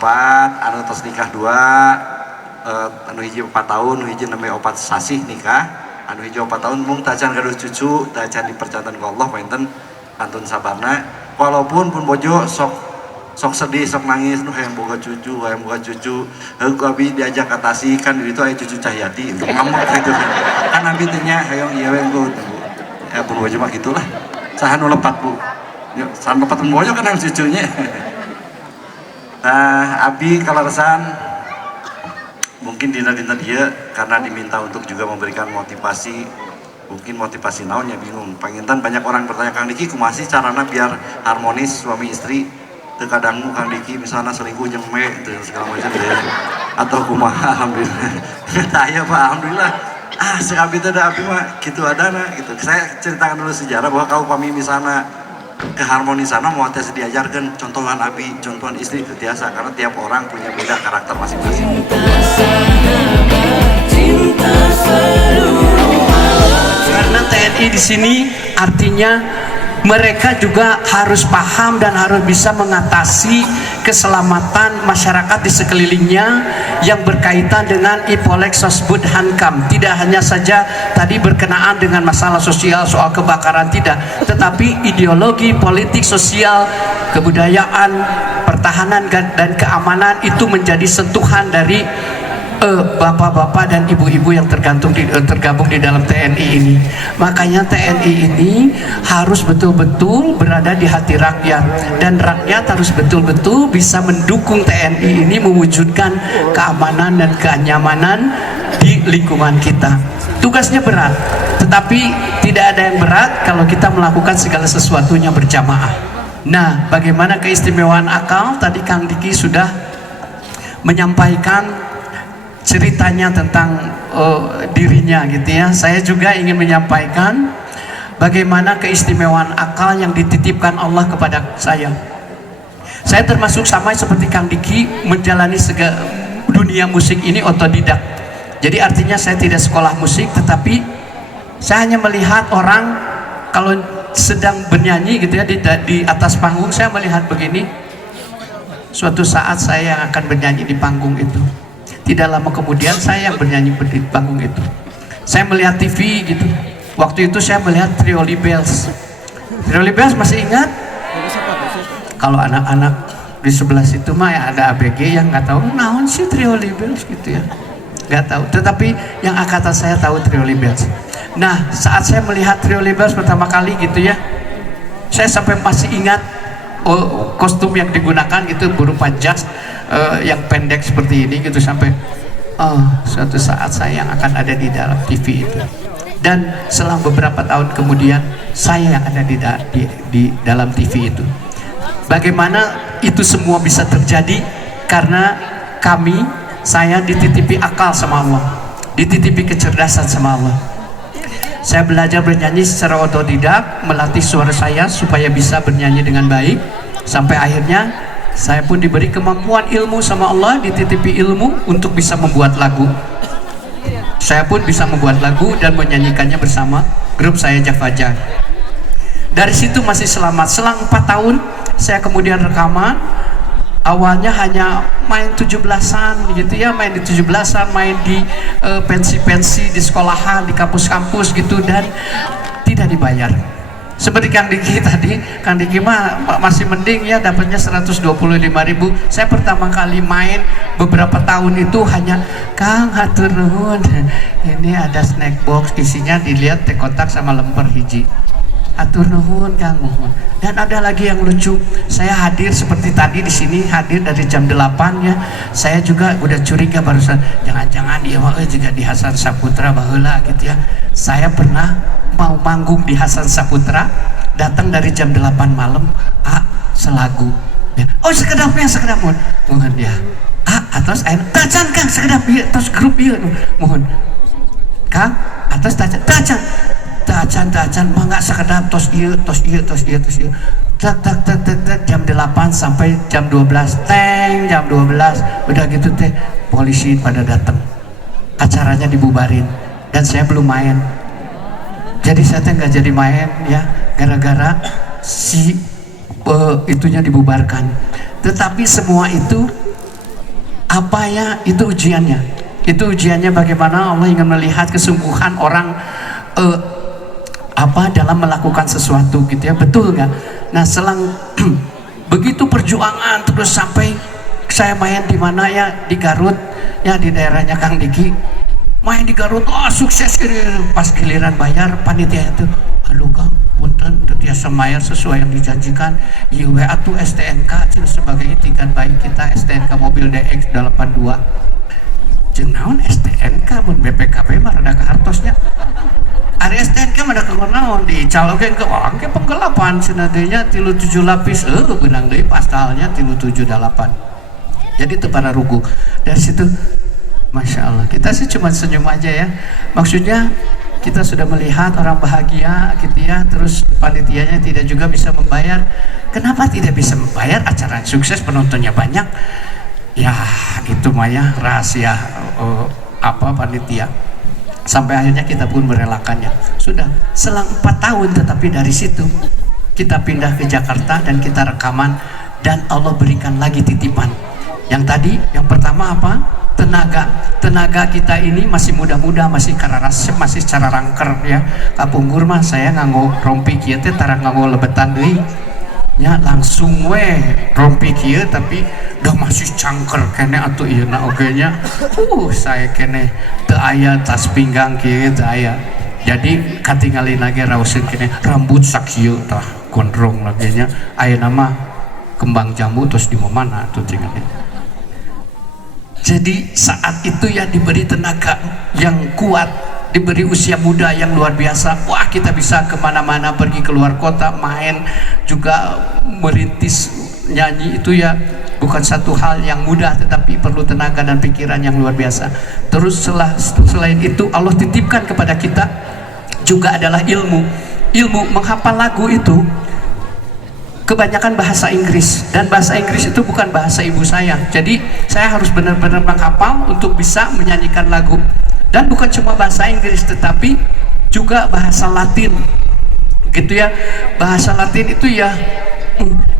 opat, anu tos nikah 2, anu hiji 4 tahun, anu hiji namanya 4 sasih nikah, anu hiji 4 tahun mung tacan gaduh cucu, tacan dipercantan ku Allah painten kantun sabarna. Walaupun pun bojo sok sedih, sok nangis, nu hayang boga cucu, heug abi diajak ka Tasik kan di ditu aya cucu Cahyati, ngambek gitu kan abi teh nya hayang ieu we engko ya pun bojo mah gitulah. Saha nu lepat Bu? Yo saha lepat bojo kan cucunya. Nah, abi kalaresan mungkin dina-dina dia karena diminta untuk juga memberikan motivasi, mungkin motivasi naonnya bingung. Panginten banyak orang bertanya, Kang Diki kumaha sih carana biar harmonis suami istri? Teu kadang Kang Diki misalnya selingkuh jeung me teu segala macam teh. Atau kumaha alhamdulillah. Tah ya Pak alhamdulillah. Si abi teh da abi mah kitu adana gitu. Saya ceritakan dulu sejarah bahwa kalau pami misalnya keharmonisan mau tes diajarkan contohan abi, contohan istri itu biasa karena tiap orang punya beda karakter masing-masing. Karena TNI di sini artinya mereka juga harus paham dan harus bisa mengatasi keselamatan masyarakat di sekelilingnya yang berkaitan dengan Ipolek Sosbud Hankam. Tidak hanya saja tadi berkenaan dengan masalah sosial, soal kebakaran, tidak, tetapi ideologi, politik, sosial, kebudayaan, pertahanan dan keamanan itu menjadi sentuhan dari bapak-bapak dan ibu-ibu yang tergabung di dalam TNI ini. Makanya TNI ini harus betul-betul berada di hati rakyat, dan rakyat harus betul-betul bisa mendukung TNI ini mewujudkan keamanan dan kenyamanan di lingkungan kita. Tugasnya berat, tetapi tidak ada yang berat kalau kita melakukan segala sesuatunya berjamaah. Nah, bagaimana keistimewaan akal? Tadi Kang Diki sudah menyampaikan ceritanya tentang dirinya gitu ya. Saya juga ingin menyampaikan bagaimana keistimewaan akal yang dititipkan Allah kepada saya. Saya termasuk sama seperti Kang Diki menjalani dunia musik ini otodidak. Jadi artinya saya tidak sekolah musik, tetapi saya hanya melihat orang kalau sedang bernyanyi gitu ya di atas panggung, saya melihat begini. Suatu saat saya yang akan bernyanyi di panggung itu. Tidak lama kemudian saya yang bernyanyi di panggung itu. Saya melihat TV gitu. Waktu itu saya melihat Trioli Bells. Trioli Bells masih ingat? Kalau anak-anak di sebelah situ mah ya ada ABG yang nggak tahu naon sih Trioli Bells gitu ya. Nggak tahu. Tetapi yang angkatan saya tahu Trioli Bells. Nah, saat saya melihat Trioli Bells pertama kali gitu ya, saya sampai masih ingat kostum yang digunakan gitu berupa jas yang pendek seperti ini gitu, sampai suatu saat saya yang akan ada di dalam TV itu. Dan selang beberapa tahun kemudian saya yang ada di dalam TV itu. Bagaimana itu semua bisa terjadi? Karena saya dititipi akal sama Allah, dititipi kecerdasan sama Allah. Saya belajar bernyanyi secara otodidak, melatih suara saya supaya bisa bernyanyi dengan baik, sampai akhirnya saya pun diberi kemampuan ilmu sama Allah, dititipi ilmu untuk bisa membuat lagu. Saya pun bisa membuat lagu dan menyanyikannya bersama grup saya Jafaja. Dari situ masih selamat. Selang 4 tahun saya kemudian rekaman. Awalnya hanya main 17-an gitu ya, main di 17-an, main di pensi-pensi, di sekolahan, di kampus-kampus gitu, dan tidak dibayar. Seperti Kang Diki tadi, Kang Diki mah masih mending ya, dapatnya 125.000. Saya pertama kali main beberapa tahun itu hanya, Kang hatur nuhun, ini ada snack box, isinya dilihat teh kotak sama lemper hiji. Atur nuhun Kang nuhun. Dan ada lagi yang lucu, saya hadir seperti tadi di sini, hadir dari jam 8 ya. Saya juga udah curiga barusan, jangan-jangan dia mah juga di Hasan Saputra baheula gitu ya. Saya pernah mau manggung di Hasan Saputra, datang dari jam 8 malam, selagu ya. Oh sekedapnya mohon ya. Atas air tacan Kang sekedap ieu tos grup ieu mohon. Kang atas tacan mangga sekedap tos ieu tak jam 8 sampai jam 12 jam 12 udah gitu teh polisi pada datang, acaranya dibubarin dan saya belum main. Jadi saya teh nggak jadi main ya, gara-gara si itunya dibubarkan. Tetapi semua itu Apa ya, itu ujiannya. Itu ujiannya bagaimana Allah ingin melihat kesungguhan orang dalam melakukan sesuatu gitu ya, betul nggak? Nah selang begitu perjuangan terus sampai saya main di mana ya, di Garut ya, di daerahnya Kang Diki, main di Garut, sukses gitu. Pas giliran bayar panitia itu, aduh Kang punten terbiasa bayar sesuai yang dijanjikan, WA tuh STNK sebagai itikan baik kita, STNK mobil DX 82 jeung naon STNK mun BPKB mah rada kahartosnya. Ari STNK mah da naon dicalokeun ke orang ke penggelapan cenah 37 lapis, benang deui pastalnya 378. Jadi teu para rugu. Dari situ Masya Allah, kita sih cuma senyum aja ya. Maksudnya kita sudah melihat orang bahagia gitu ya, terus panitianya tidak juga bisa membayar. Kenapa tidak bisa membayar? Acara sukses, penontonnya banyak. Ya itu mah ya rahasia panitia. Sampai akhirnya kita pun merelakannya. Sudah selang 4 tahun, tetapi dari situ kita pindah ke Jakarta dan kita rekaman, dan Allah berikan lagi titipan. Yang tadi, yang pertama apa? Tenaga kita ini masih muda-muda, masih kararasep, masih secara rangker ya. Kapunggur mah saya nganggo rompi kieu teh tara nganggo lebetan deui. Ya langsung rompi kieu tapi dah masih cangker kene atuh ieuna oge nya. Saya kene teu aya tas pinggang kieu teu aya. Jadi katingali lagi raoseun kene rambut sakieu tah gondrong lagi nya. Ayeuna mah kembang jambu terus di mana atuh tinggalnya. Jadi saat itu ya diberi tenaga yang kuat, diberi usia muda yang luar biasa. Wah, kita bisa kemana-mana, pergi keluar kota, main, juga merintis nyanyi. Itu ya bukan satu hal yang mudah, tetapi perlu tenaga dan pikiran yang luar biasa. Terus selain itu Allah titipkan kepada kita juga adalah ilmu menghafal lagu itu kebanyakan bahasa Inggris, dan bahasa Inggris itu bukan bahasa ibu saya. Jadi saya harus benar-benar menghafal untuk bisa menyanyikan lagu, dan bukan cuma bahasa Inggris tetapi juga bahasa Latin gitu ya. Bahasa Latin itu ya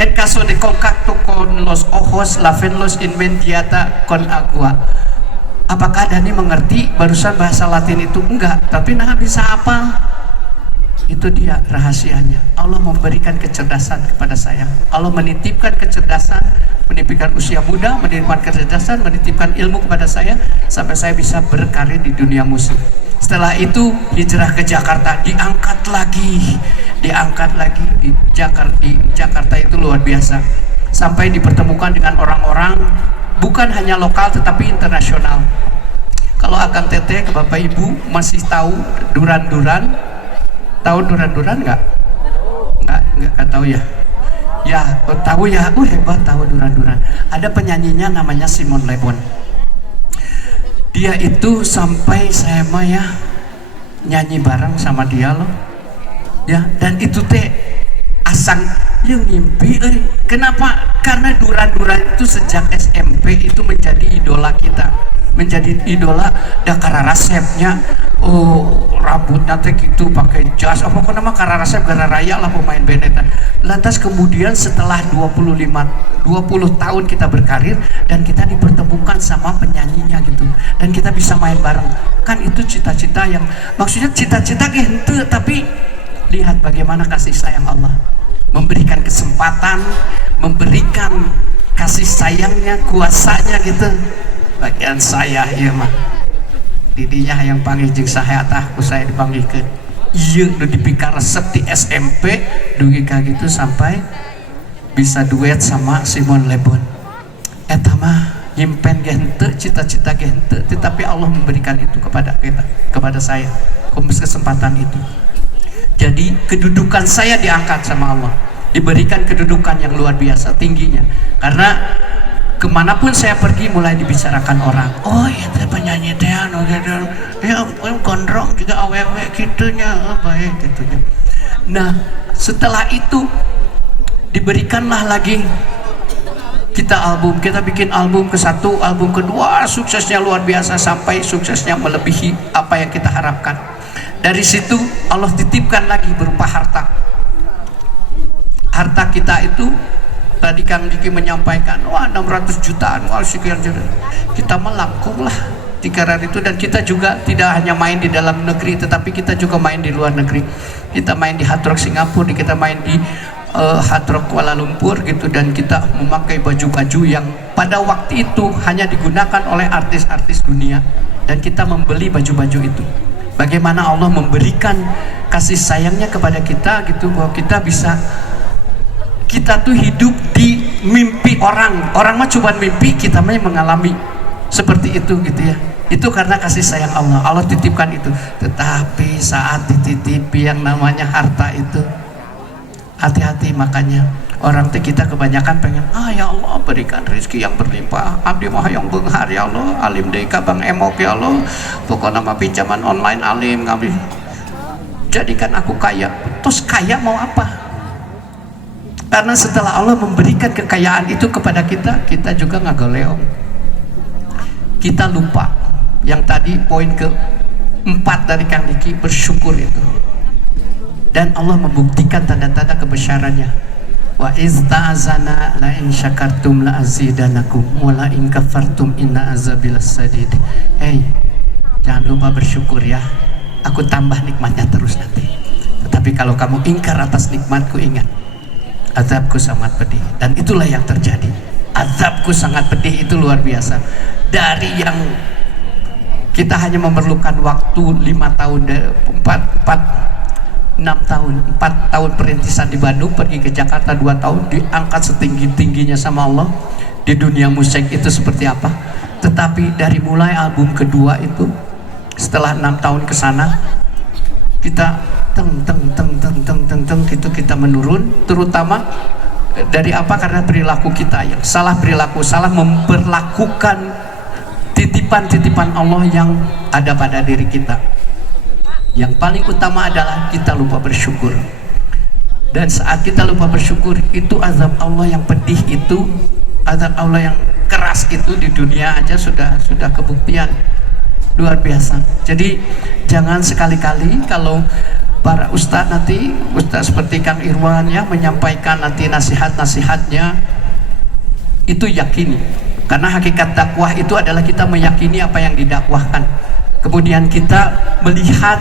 en caso de contacto con los ojos la ven los inmediata con agua. Apakah Dani mengerti barusan bahasa Latin itu? Enggak, tapi nah bisa apa? Itu dia rahasianya. Allah memberikan kecerdasan kepada saya. Allah menitipkan kecerdasan, menitipkan usia muda, menitipkan kecerdasan, menitipkan ilmu kepada saya sampai saya bisa berkarir di dunia musik. Setelah itu hijrah ke Jakarta, diangkat lagi di Jakarta itu luar biasa. Sampai dipertemukan dengan orang-orang bukan hanya lokal tetapi internasional. Kalau Akang Teteh ke Bapak Ibu masih tahu Duran-Duran? Tahu Duran-Duran nggak tahu ya? Ya tahu ya, hebat tahu Duran-Duran. Ada penyanyinya namanya Simon Le Bon. Dia itu sampai saya mah ya nyanyi bareng sama dia loh. Ya, dan itu teh asang yang ngimpi. Kenapa? Karena Duran-Duran itu sejak SMP itu menjadi idola kita, menjadi idola dakara rasepnya. Rambutnya teh gitu pakai jas apa nama kararasep gara raya lah pemain benetan. Lantas kemudian setelah 20 tahun kita berkarir dan kita dipertemukan sama penyanyinya gitu, dan kita bisa main bareng. Kan itu cita-cita yang maksudnya cita-cita gitu, tapi lihat bagaimana kasih sayang Allah memberikan kesempatan, memberikan kasih sayangnya, kuasanya gitu. Bagian saya ya mah didinya yang panggil jeung saha tah saya dipanggilkeun. Ieu nu dipikar resep di SMP dugi ka gitu sampai bisa duet sama Simon Le Bon. Eta mah nyimpen ge henteu, cita-cita ge henteu, tetapi Allah memberikan itu kepada kita, kepada saya, kesempatan itu. Jadi kedudukan saya diangkat sama Allah, diberikan kedudukan yang luar biasa tingginya, karena kemanapun saya pergi mulai dibicarakan orang. Oh ya penyanyi teh anu gitu, ya gondrong juga awewe gitunya, baik gitunya. Nah setelah itu diberikanlah lagi kita bikin album ke-1, album kedua, suksesnya luar biasa sampai suksesnya melebihi apa yang kita harapkan. Dari situ Allah titipkan lagi berupa harta kita itu Tadi Kang Diki menyampaikan, wah 600 jutaan, wah sekian juta. Kita melangkung lah tikaran itu, dan kita juga tidak hanya main di dalam negeri, tetapi kita juga main di luar negeri. Kita main di Hard Rock Singapura, kita main di Hard Rock Kuala Lumpur gitu, dan kita memakai baju-baju yang pada waktu itu hanya digunakan oleh artis-artis dunia, dan kita membeli baju-baju itu. Bagaimana Allah memberikan kasih sayangnya kepada kita gitu, bahwa kita bisa, kita tuh hidup di mimpi orang mah cuma mimpi, kita mah mengalami seperti itu gitu ya. Itu karena kasih sayang Allah, Allah titipkan itu. Tetapi saat dititipi yang namanya harta itu, hati-hati. Makanya orang teh kita kebanyakan pengen, ya Allah berikan rezeki yang berlimpah, abdi mah yang beunghar ya Allah, alim deui ka Bang Emok ya Allah, pokoknya mah pinjaman online alim ngabdi, jadikan aku kaya. Terus kaya mau apa? Karena setelah Allah memberikan kekayaan itu kepada kita, kita juga ngageleong, kita lupa yang tadi poin keempat dari Kang Diki, bersyukur itu. Dan Allah membuktikan tanda-tanda kebesarannya. Wa izta'azana la in syakartum la azidanakum wa la in kafartum inna azabi lasadid. Hey, jangan lupa bersyukur ya, aku tambah nikmatnya terus nanti. Tetapi kalau kamu ingkar atas nikmatku, ingat, azabku sangat pedih. Dan itulah yang terjadi. Azabku sangat pedih itu luar biasa. Dari yang kita hanya memerlukan waktu 5 tahun, 6 tahun, 4 tahun perintisan di Bandung, pergi ke Jakarta 2 tahun, diangkat setinggi-tingginya sama Allah. Di dunia musik itu seperti apa. Tetapi dari mulai album kedua itu, setelah 6 tahun ke sana, kita gitu, kita menurun, terutama dari apa? Karena perilaku kita yang salah, perilaku salah memperlakukan titipan-titipan Allah yang ada pada diri kita. Yang paling utama adalah kita lupa bersyukur. Dan saat kita lupa bersyukur, itu azab Allah yang pedih itu, azab Allah yang keras itu di dunia aja sudah kebuktian luar biasa. Jadi jangan sekali-kali kalau para ustadz nanti, ustadz seperti Kang Irwan ya, menyampaikan nanti nasihat-nasihatnya, itu yakini. Karena hakikat dakwah itu adalah kita meyakini apa yang didakwahkan, kemudian kita melihat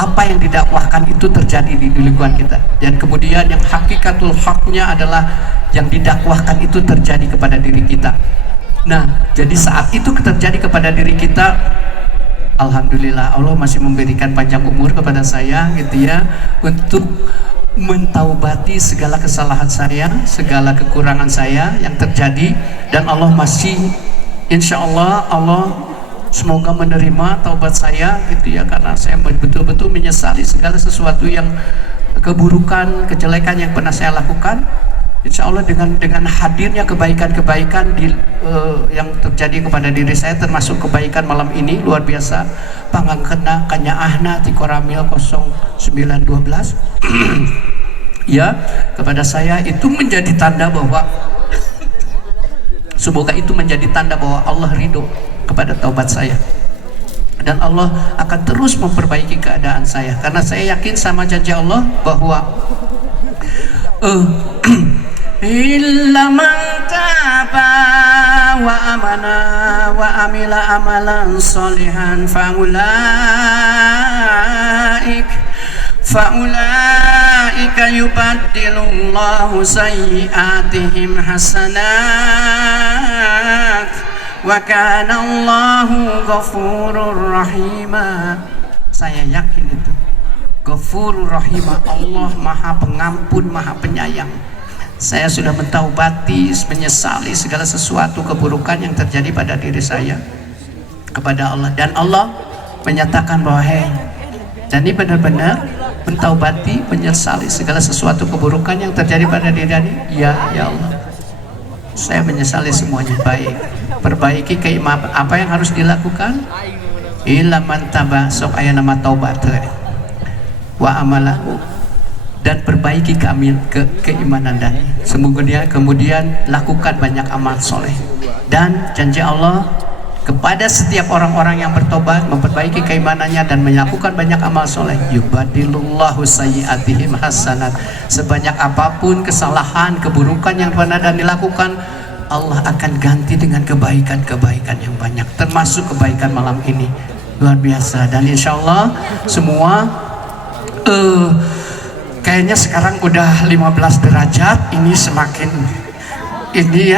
apa yang didakwahkan itu terjadi di lingkungan kita, dan kemudian yang hakikatul haknya adalah yang didakwahkan itu terjadi kepada diri kita. Nah, jadi saat itu terjadi kepada diri kita, alhamdulillah Allah masih memberikan panjang umur kepada saya gitu ya, untuk mentaubati segala kesalahan saya, segala kekurangan saya yang terjadi. Dan Allah masih, insya Allah, Allah semoga menerima taubat saya gitu ya, karena saya betul-betul menyesali segala sesuatu yang keburukan, kejelekan yang pernah saya lakukan. Insya Allah dengan hadirnya kebaikan-kebaikan yang terjadi kepada diri saya, termasuk kebaikan malam ini luar biasa, pangangkena kanyaahna ti koramil 0912 ya, kepada saya itu menjadi tanda bahwa semoga itu menjadi tanda bahwa Allah ridho kepada taubat saya, dan Allah akan terus memperbaiki keadaan saya, karena saya yakin sama janji Allah bahwa illa man taba wa amana wa amila amalan solihan faulaika yubaddilullahu sayyiatihim hasanat wa kana Allahu ghafurur rahima. Saya yakin itu, Ghafurur rahima, Allah maha pengampun, maha penyayang. Saya sudah mentaubati, menyesali segala sesuatu keburukan yang terjadi pada diri saya kepada Allah, dan Allah menyatakan bahwa jadi benar-benar mentaubati, menyesali segala sesuatu keburukan yang terjadi pada diri ini. Ya Allah, saya menyesali semuanya. Baik, perbaiki keimanan apa yang harus dilakukan. Illa man taba, sok aya nama taubat wa amalahu, dan perbaiki keimanan dan kemudian lakukan banyak amal soleh. Dan janji Allah kepada setiap orang-orang yang bertobat, memperbaiki keimanannya dan melakukan banyak amal soleh, yubadilullahu sayyi'atihim hasanat. Sebanyak apapun kesalahan, keburukan yang pernah dan dilakukan, Allah akan ganti dengan kebaikan-kebaikan yang banyak, termasuk kebaikan malam ini. Luar biasa. Dan insya Allah semua kayaknya sekarang udah 15 derajat, ini semakin ini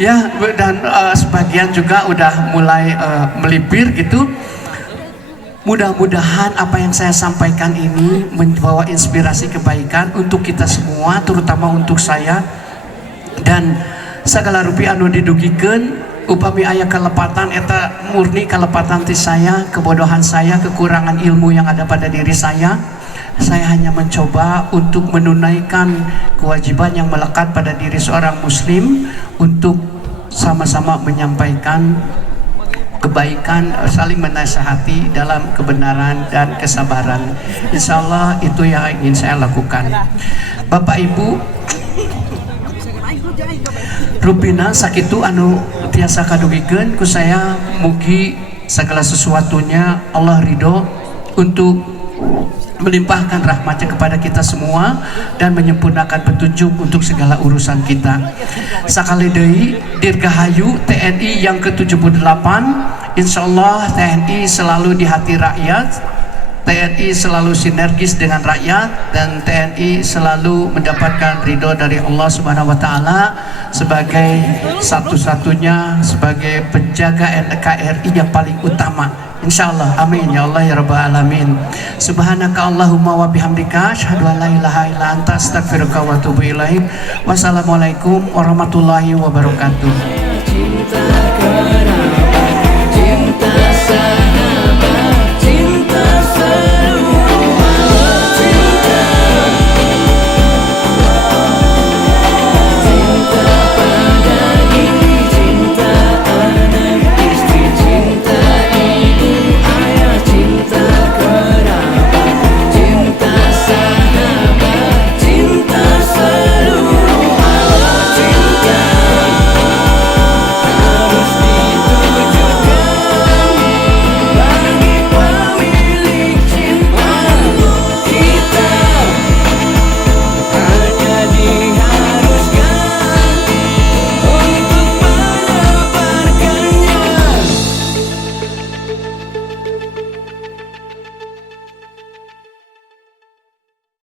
ya dan sebagian juga udah mulai melipir gitu. Mudah-mudahan apa yang saya sampaikan ini membawa inspirasi kebaikan untuk kita semua, terutama untuk saya. Dan segala rupiah anu didugikeun upami aya kalepatan eta murni kalepatan ti saya, kebodohan saya, kekurangan ilmu yang ada pada diri saya. Saya hanya mencoba untuk menunaikan kewajiban yang melekat pada diri seorang muslim untuk sama-sama menyampaikan kebaikan, saling menasihati dalam kebenaran dan kesabaran. Insya Allah itu yang ingin saya lakukan. Bapak Ibu, rupina sakitu anu tiasa kadugikeun ku saya, mugi segala sesuatunya Allah ridho untuk melimpahkan rahmatnya kepada kita semua dan menyempurnakan petunjuk untuk segala urusan kita. Sakali deui dirgahayu TNI yang ke-78, insyaallah TNI selalu di hati rakyat, TNI selalu sinergis dengan rakyat, dan TNI selalu mendapatkan ridho dari Allah Subhanahu wa taala sebagai satu-satunya sebagai penjaga NKRI yang paling utama. Insyaallah, amin ya Allah ya rabbal alamin. Subhanaka Allahumma wa bihamdika asyhadu an la ilaha illa anta astaghfiruka wa atubu ilaik. Wassalamualaikum warahmatullahi wabarakatuh.